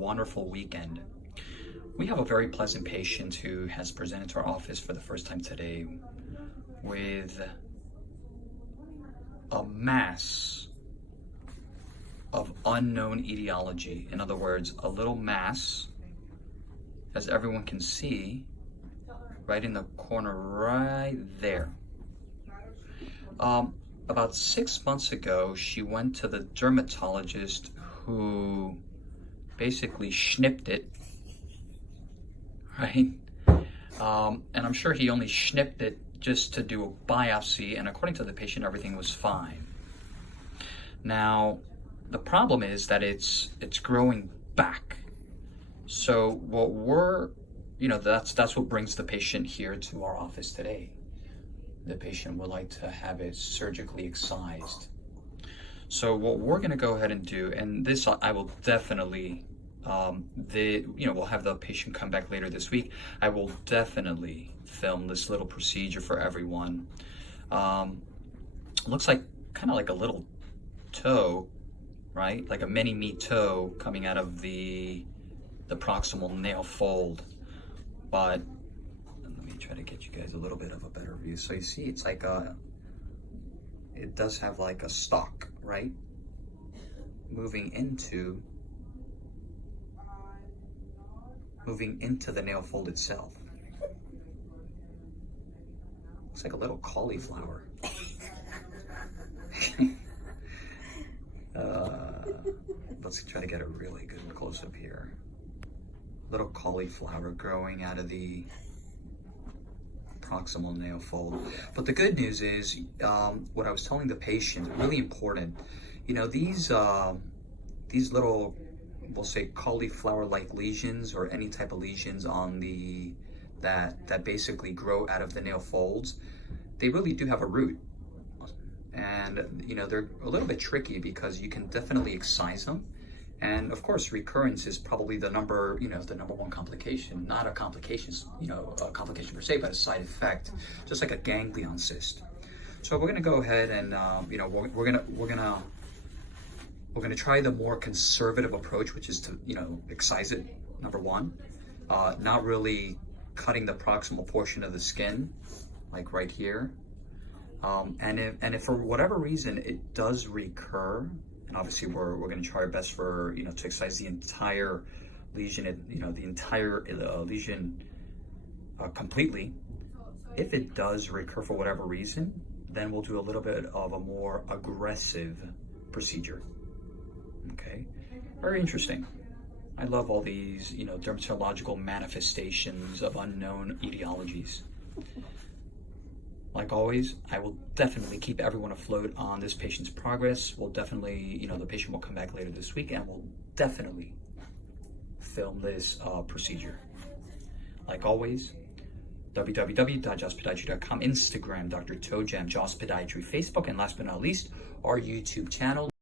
wonderful weekend. We have a very pleasant patient who has presented to our office for the first time today with a mass of unknown etiology. In other words, a little mass, as everyone can see, right in the corner right there. About 6 months ago, she went to the dermatologist who basically snipped it, right? And I'm sure he only snipped it just to do a biopsy, and according to the patient, everything was fine. Now, the problem is that it's growing back. So what that's what brings the patient here to our office today. The patient would like to have it surgically excised. So what we're going to go ahead and do, and this I will definitely, we'll have the patient come back later this week. I will definitely film this little procedure for everyone. Looks like kind of like a little toe, right? Like a mini me toe coming out of the proximal nail fold. But let me try to get you guys a little bit of a better view. So you see, it's like it does have like a stalk, right? Moving into the nail fold itself. Looks like a little cauliflower. Let's try to get a really good close up here. Little cauliflower growing out of the proximal nail fold. But the good news is, what I was telling the patient, really important, these little, we'll say cauliflower-like lesions, or any type of lesions on that basically grow out of the nail folds, they really do have a root. And they're a little bit tricky because you can definitely excise them. And of course, recurrence is probably the number one complication, not a complication, a complication per se, but a side effect, just like a ganglion cyst. So we're gonna go ahead and, we're gonna try the more conservative approach, which is to, excise it, number one, not really cutting the proximal portion of the skin, like right here. And if for whatever reason it does recur, and obviously we're going to try our best for to excise the entire lesion, lesion completely. If it does recur for whatever reason, then we'll do a little bit of a more aggressive procedure. Okay, very interesting. I love all these dermatological manifestations of unknown etiologies. Like always, I will definitely keep everyone afloat on this patient's progress. We'll definitely, the patient will come back later this week, and we'll definitely film this procedure. Like always, www.jospodiatry.com, Instagram, Dr. Toe Jam, Jos Podiatry, Facebook, and last but not least, our YouTube channel.